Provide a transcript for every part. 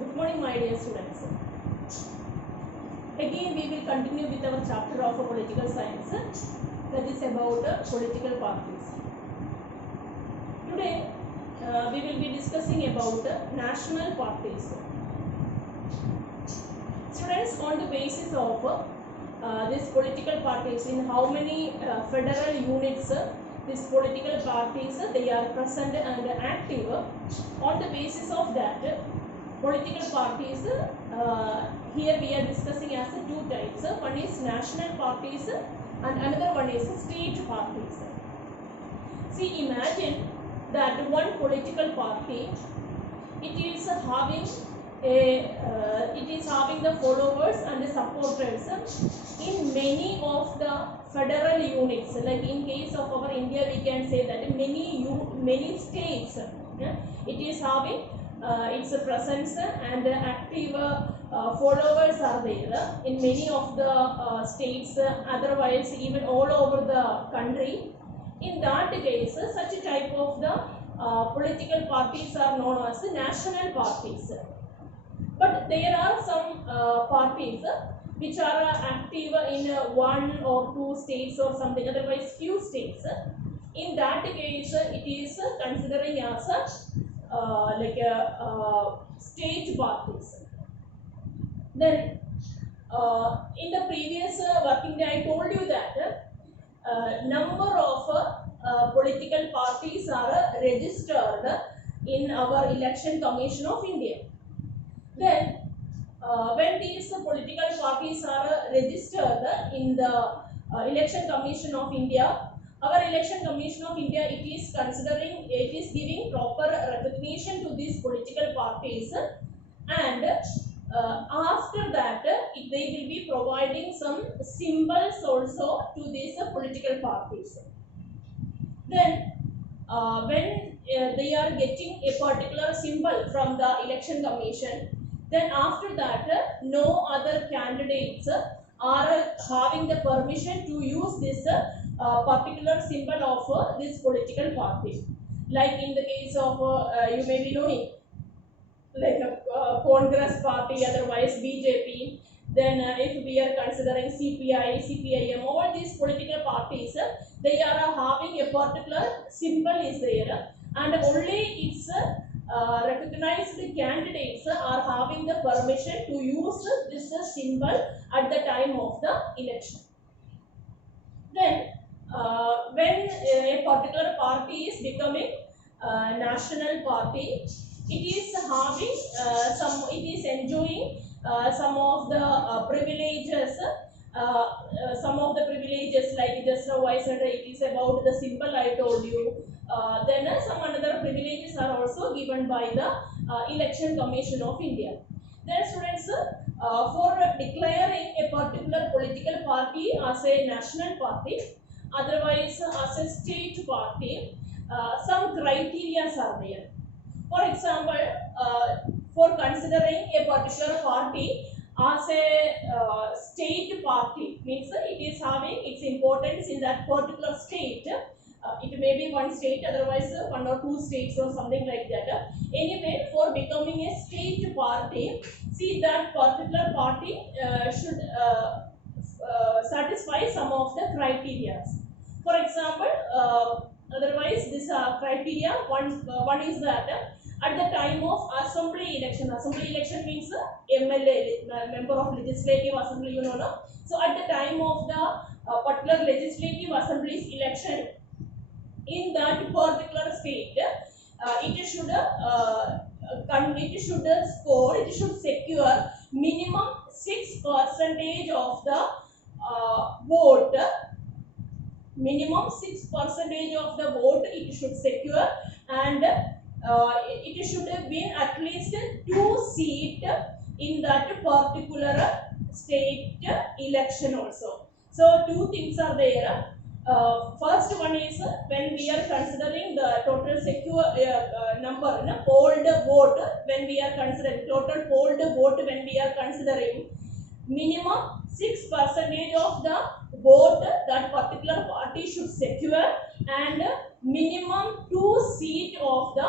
Good morning, my dear students. Again, we will continue with our chapter of political science, that is about political parties. Today, we will be discussing about national parties. Students, on the basis of these political parties, in how many federal units these political parties they are present and active, on the basis of that, political parties, here we are discussing as two types. One is national parties and another one is state parties. See, imagine that one political party, it is having the followers and the supporters in many of the federal units. Like in case of our India, we can say that many states, it is having its presence and active followers are there in many of the states, otherwise even all over the country. In that case, such a type of the political parties are known as national parties. But there are some parties which are active in one or two states or something, otherwise few states. In that case, it is considering as state parties. Then, in the previous working day, I told you that number of political parties are registered in our Election Commission of India. Then, when these political parties are registered in the Election Commission of India, our Election Commission of India, it is giving proper recognition to these political parties, and after that, they will be providing some symbols also to these political parties. Then, when they are getting a particular symbol from the Election Commission, then after that, no other candidates are having the permission to use this particular symbol of this political party. Like in the case of, you may be knowing, like a Congress party, otherwise BJP. Then if we are considering CPI, CPIM, all these political parties, they are having a particular symbol is there, and only its recognized candidates are having the permission to use this symbol at the time of the election. Then when a particular party is becoming a national party, it is having it is enjoying some of the privileges, like just now I said it is about the symbol I told you. Then some other privileges are also given by the Election Commission of India. Then students, for declaring a particular political party as a national party, otherwise as a state party, some criteria are there. For example, for considering a particular party as a state party, means it is having its importance in that particular state. It may be one state, otherwise one or two states or something like that. Anyway, for becoming a state party, see that particular party should satisfy some of the criteria. For example, otherwise this criteria, one is that at the time of assembly election means MLA, member of legislative assembly, you know, no? So at the time of the particular legislative assembly's election in that particular state, it should secure minimum 6% of the vote. Minimum 6% of the vote it should secure, and it should win at least 2 seats in that particular state election also. So two things are there. First one is when we are considering the total secure number, polled vote, when we are considering total polled vote, when we are considering minimum 6% of the vote that particular party should secure, and minimum 2 seats of the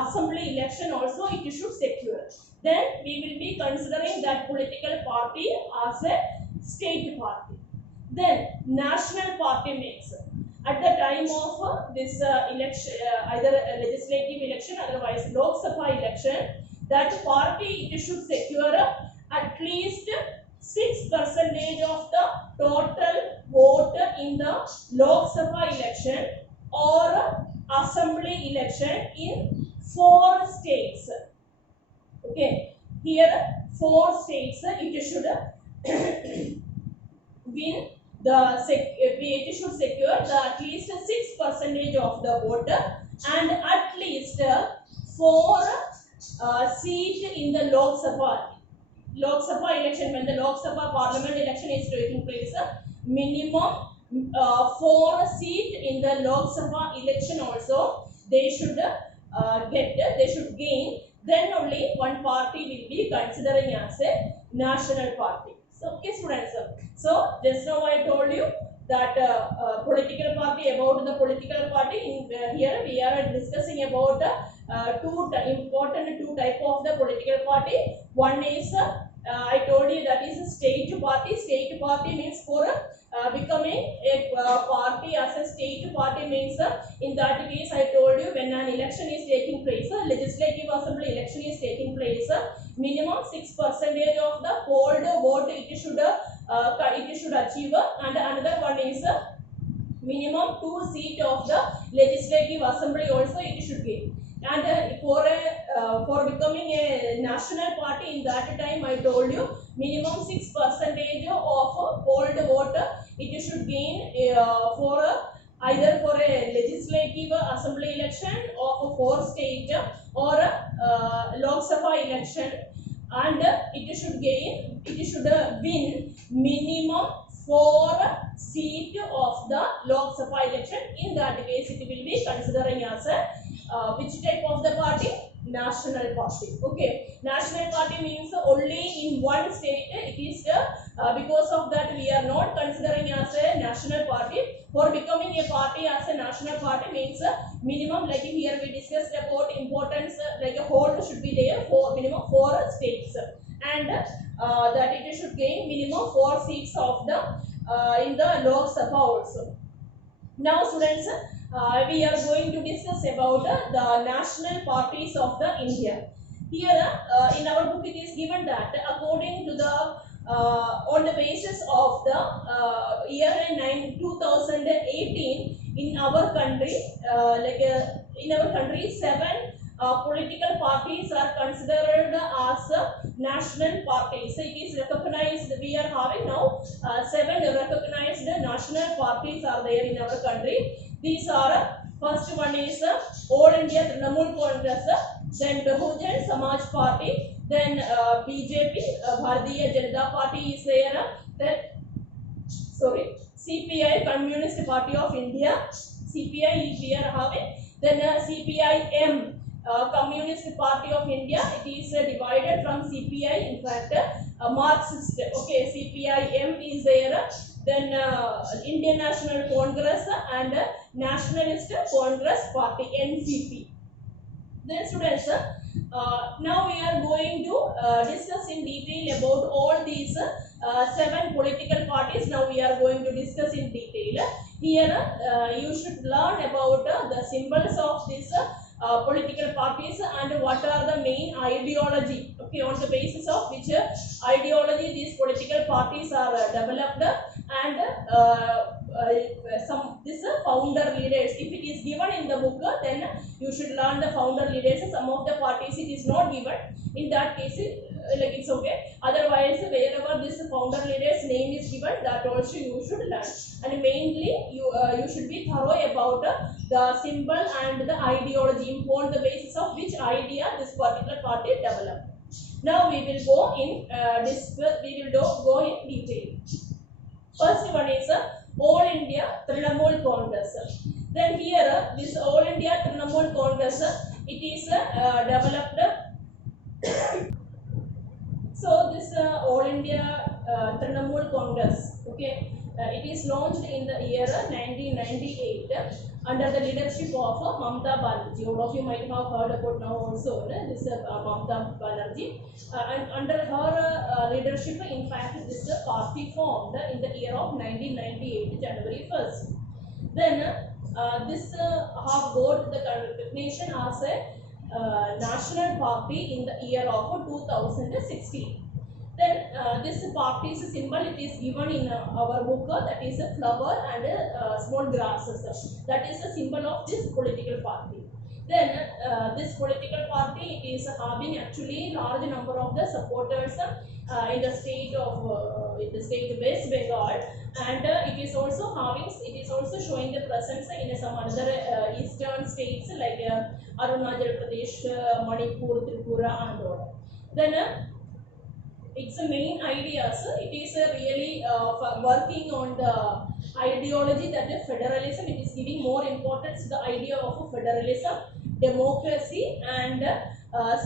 assembly election also it should secure. Then we will be considering that political party as a state party. Then national party means at the time of this election, either a legislative election, otherwise Lok Sabha election, that party it should secure at least 6% of the total vote in the Lok Sabha election or assembly election in 4 states. Okay, here 4 states it should win it should secure the at least 6% of the vote and at least 4 seat in the Lok Sabha election. When the Lok Sabha parliament election is taking place, minimum 4 seat in the Lok Sabha election also they should gain. Then only one party will be considering as a national party. So, okay, students. So just now I told you that political party, about the political party. In here we are discussing about important two type of the political party. One is I told you that is a state party. State party means for becoming a party as a state party means in that case I told you when an election is taking place, legislative assembly election is taking place, minimum 6% of the polled vote it should achieve, and another one is minimum 2 seat of the legislative assembly also it should give. And for becoming a national party in that time I told you minimum 6% of polled vote it should gain for either for a legislative assembly election of 4 state or Lok Sabha election, and it should win minimum 4 seat of the Lok Sabha election. In that case it will be considering as a which type of the party? National party. Okay, national party means only in one state it is because of that we are not considering as a national party. For becoming a party as a national party means minimum, like here we discussed about importance, like a hold should be there for minimum 4 states, and that it should gain minimum 4 seats of the in the Lok Sabha also. Now students, we are going to discuss about the national parties of the India. Here in our book it is given that according to the on the basis of the year 2018 in our country, in our country 7 political parties are considered as national parties. So it is recognized, we are having now 7 recognized national parties are there in our country. These are, first one is All India Trinamool Congress, then Bahujan Samaj Party, then BJP, Bharatiya Janata Party is there, then CPI, Communist Party of India, CPI is we are having, then CPIM, Communist Party of India, it is divided from CPI, in fact Marxist, okay, CPIM is there, then Indian National Congress and Nationalist Congress Party, NCP. Then students, now we are going to discuss in detail about all these 7 political parties. Now we are going to discuss in detail. Here you should learn about the symbols of these political parties and what are the main ideology, okay, on the basis of which ideology these political parties are developed, and some this founder leaders. If it is given in the book, then you should learn the founder leaders. Some of the parties it is not given, in that case like it's okay. Otherwise wherever this founder leaders name is given, that also you should learn, and mainly you should be thorough about the symbol and the ideology, upon the basis of which idea this particular party developed. Now we will go in go in detail. First one is All India Trinamool Congress. Then here this All India Trinamool Congress, it is developed. So this All India Trinamool Congress, okay, It is launched in the year 1998 under the leadership of Mamta Banerjee. All of you might have heard about now also this Mamta Banerjee. And under her leadership, in fact, this party formed in the year of 1998, January 1st. Then this have got the recognition as a national party in the year of 2016. Then this party's symbol, it is given in our book, that is a flower and small grasses. That is the symbol of this political party. Then this political party is having actually large number of the supporters in the state of West Bengal, and it is also showing the presence in some other eastern states like Arunachal Pradesh, Manipur, Tripura, and all. Then its main ideas, it is really working on the ideology that the federalism, it is giving more importance to the idea of federalism, democracy, and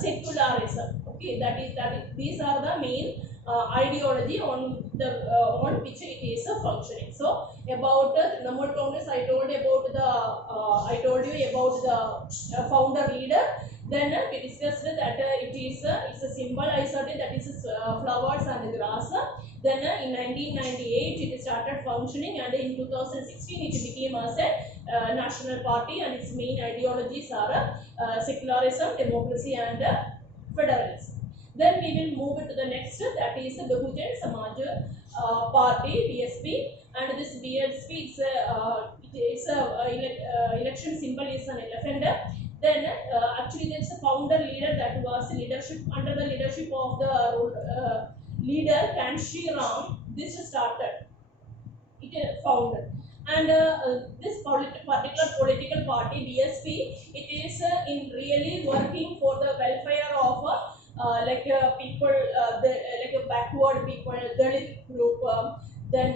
secularism. Okay, that is these are the main ideology on which it is functioning. So about Trinamool Congress, I told you about the founder leader. Then we discussed that it's a symbol, I said that is flowers and grass. Then in 1998 it started functioning, and in 2016 it became as a national party, and its main ideologies are secularism, democracy, and federalism. Then we will move to the next, that is Bahujan Samaj Party, BSP, and this BSP it's a election symbol is an elephant. Then actually there is a founder leader that was under the leadership of the leader Kanshi Ram. This started, it founded, and this particular political party BSP, it is in really working for the welfare of people, like a backward people, Dalit group. Then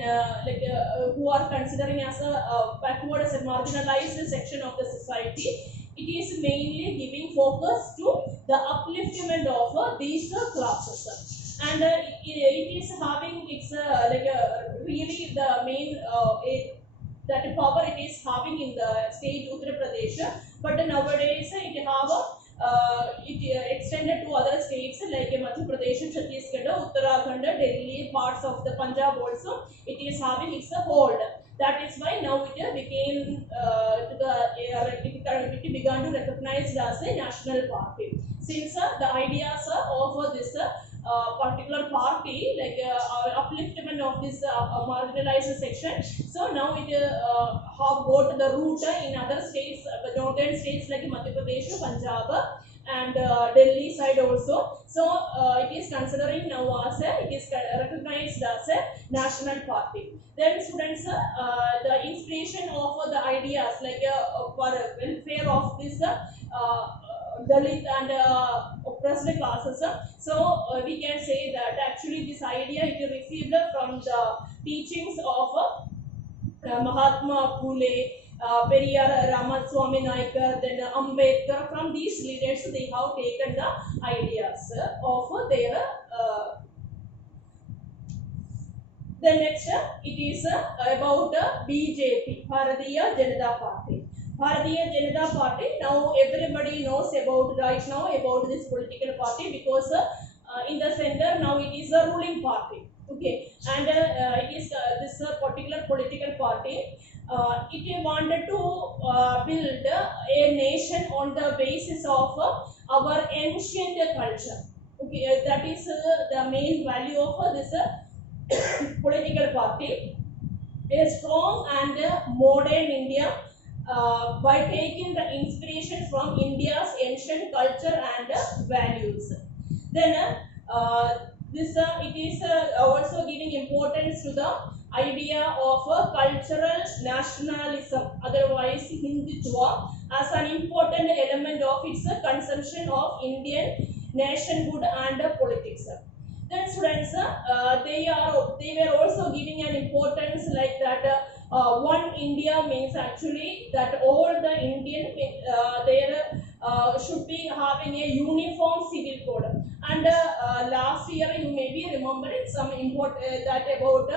who are considering as a backward, as a marginalized section of the society. It is mainly giving focus to the upliftment of these classes, and it is having its really the main that power it is having in the state Uttar Pradesh, but nowadays it have it extended to other states like Madhya Pradesh, Chhattisgarh, Uttarakhand, Delhi, parts of the Punjab also. It is having its hold. That is why now it became it began to recognize as a national party. Since the ideas of this particular party, like upliftment of this marginalized section, so now it have got the root in other states, the northern states like Madhya Pradesh, Punjab, and Delhi side also. So it is considering now as it is recognized as a national party. Then students, the inspiration of the ideas like for welfare of this Dalit and oppressed classes. So we can say that actually this idea it received from the teachings of Mahatma Phule, Periyar, Ramaswamy Naikar, then Ambedkar. From these leaders, they have taken the ideas of their. The next, it is about BJP, Bharatiya Janata Party. Bharatiya Janata Party. Now everybody knows about right now about this political party, because in the center now it is a ruling party. Okay, and it is this particular political party. It wanted to build a nation on the basis of our ancient culture. Okay, that is the main value of this political party. A strong and modern India by taking the inspiration from India's ancient culture and values. Then this it is also giving importance to the idea of cultural nationalism, otherwise Hindutva, as an important element of its conception of Indian nationhood and politics. Then students, they were also giving an importance like that. One India means actually that all the Indian should be having a uniform civil code. And last year you may be remembering some import that about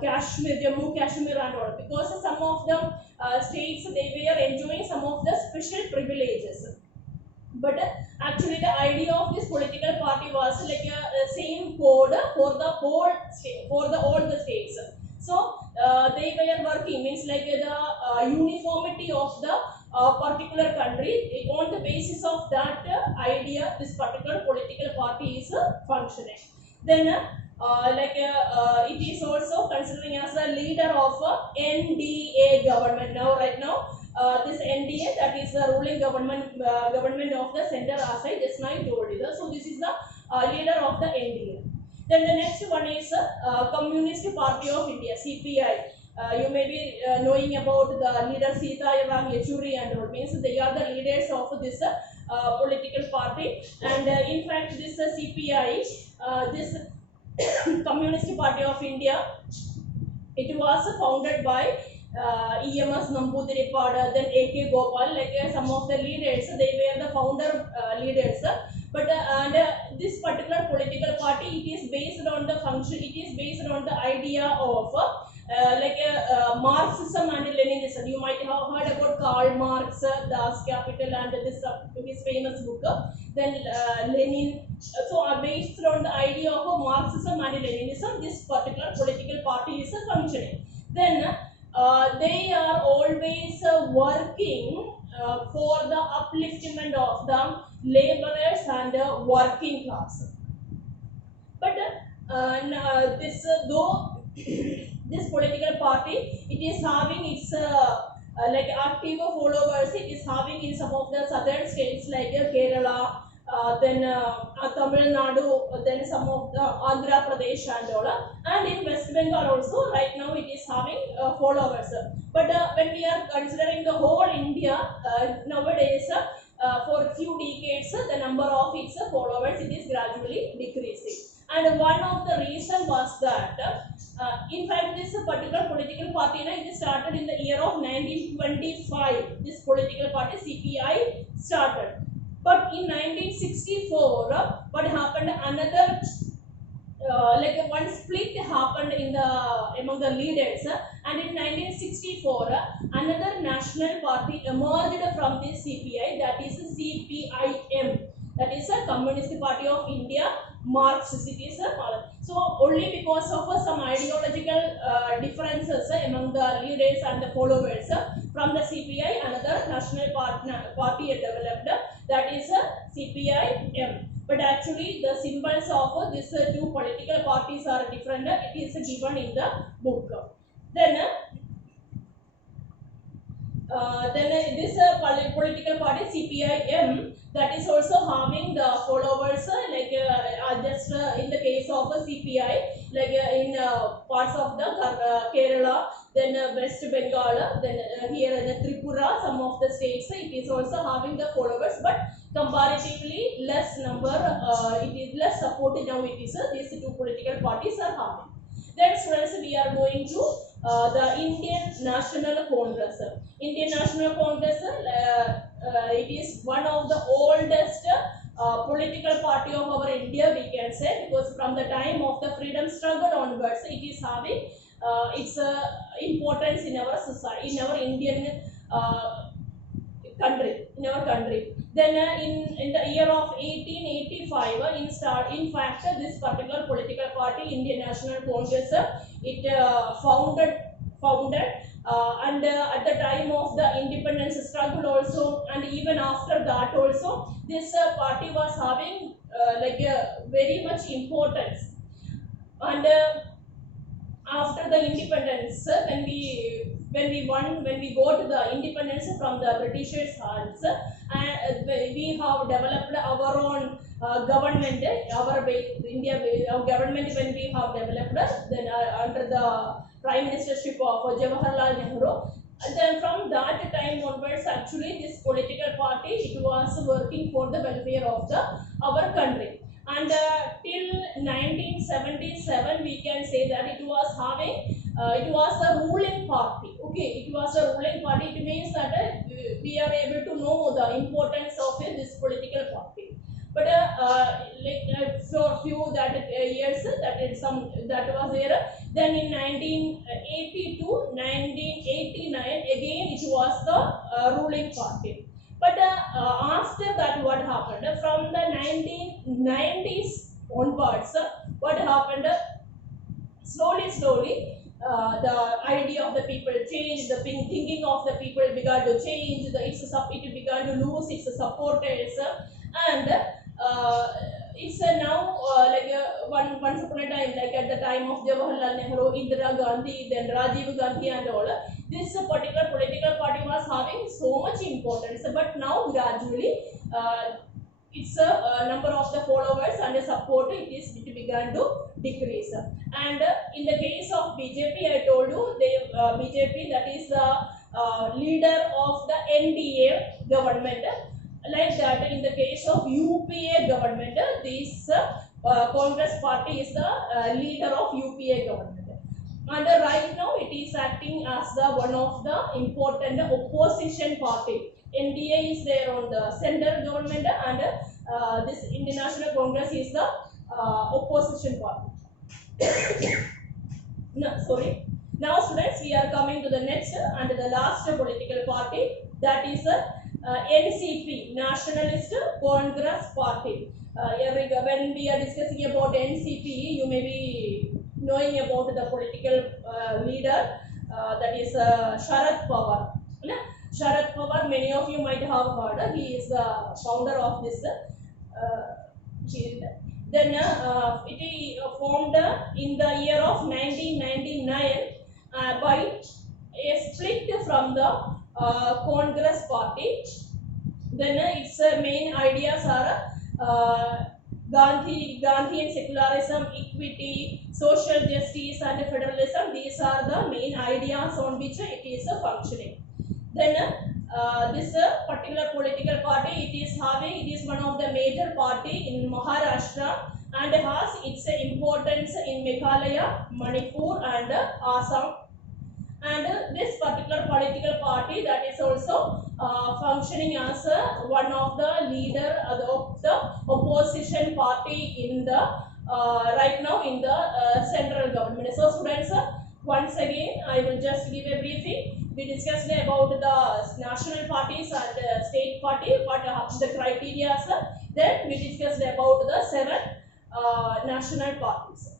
Kashmir, Jammu Kashmir and all, because some of the states they were enjoying some of the special privileges. But actually the idea of this political party was like a same code for the whole state, for the all the states. So they were working means like the uniformity of the particular country. On the basis of that idea, this particular political party is functioning. Then it is also considering as a leader of NDA government now. Right now, this NDA, that is the ruling government of the center, as I just now told you. So this is the leader of the NDA. Then the next one is Communist Party of India, CPI. You may be knowing about the leader Sitaram Yechuri and all, means they are the leaders of this political party. And in fact, this CPI, this Communist Party of India, it was founded by EMS Namboodiripad, then AK Gopal, like some of the leaders, they were the founder leaders. But this particular political party, it is based on the function, it is based on the idea of Marxism and Leninism. You might have heard about Karl Marx, Das Kapital, and this his famous book. Then Lenin. So based on the idea of Marxism and Leninism, this particular political party is functioning. Then they are always working for the upliftment of the laborers and working class. But this though this political party, it is having its like active followers, it is having in some of the southern states like Kerala, then Tamil Nadu, then some of the Andhra Pradesh and all, and in West Bengal also. Right now it is having followers. But when we are considering the whole India, nowadays for a few decades the number of its followers, it is gradually decreasing. And one of the reason was that in fact this particular political party, it started in the year of 1925. This political party CPI started. But in 1964, what happened? Another like one split happened in the among the leaders, and in 1964, another national party emerged from this CPI, that is CPIM, that is a Communist Party of India, Marxist. It is so only because of some ideological differences among the leaders and the followers from the CPI, another national party developed, that is CPIM. But actually the symbols of these two political parties are different. It is given in the book. Then this political party CPIM, that is also having the followers just in the case of CPI, like in parts of the Kerala, then West Bengal, then here in Tripura, some of the states, it is also having the followers, but comparatively less number, it is less supported now. It is these two political parties are having. Then students, we are going to the Indian National Congress. Indian National Congress, it is one of the oldest political party of our India, we can say, because from the time of the freedom struggle onwards, it is having its importance in our society, in our Indian country, in our country. Then in the year of 1885, in fact this particular political party, Indian National Congress, it founded and at the time of the independence struggle also, and even after that also, this party was having very much importance. And after the independence, when we go to the independence from the Britishers' hands, we have developed our own government, our government, when we have developed, then under the Prime Ministership of Jawaharlal Nehru. And then from that time onwards, actually this political party, it was working for the welfare of our country. And till 1977, we can say that it was having, it was a ruling party. Okay, it was a ruling party. It means that we are able to know the importance of this political party. But few that years that is some that was there. Then in 1980 to 1989 again it was the ruling party. But after that what happened from the 1990s onwards, what happened? Slowly, the idea of the people changed, the thinking of the people began to change, it began to lose its supporters, and it's now once upon a time, like at the time of Jawaharlal Nehru, Indira Gandhi, then Rajiv Gandhi, and all. This particular political party was having so much importance, but now gradually. Its number of the followers and the support it began to decrease. And in the case of BJP, I told you BJP, that is the leader of the NDA government. Like that, in the case of UPA government, this Congress party is the leader of UPA government. And right now it is acting as the one of the important opposition party. NDA is there on the central government, and this Indian National Congress is the opposition party. No, sorry. Now students, we are coming to the next and the last political party, that is NCP, Nationalist Congress Party. When we are discussing about NCP, you may be knowing about the political leader, that is Sharad Pawar. Sharad Pawar, many of you might have heard. He is the founder of this shield. Then it formed in the year of 1999 by a split from the Congress party. Then its main ideas are Gandhian secularism, equity, social justice, and federalism. These are the main ideas on which it is functioning. Then this particular political party, it is one of the major party in Maharashtra and has its importance in Meghalaya, Manipur, and Assam. And this particular political party, that is also functioning as one of the leader of the opposition party in the right now in the central government. So students, once again I will just give a briefing. We discussed about the national parties and state party, what the criteria. Then we discussed about the 7 national parties.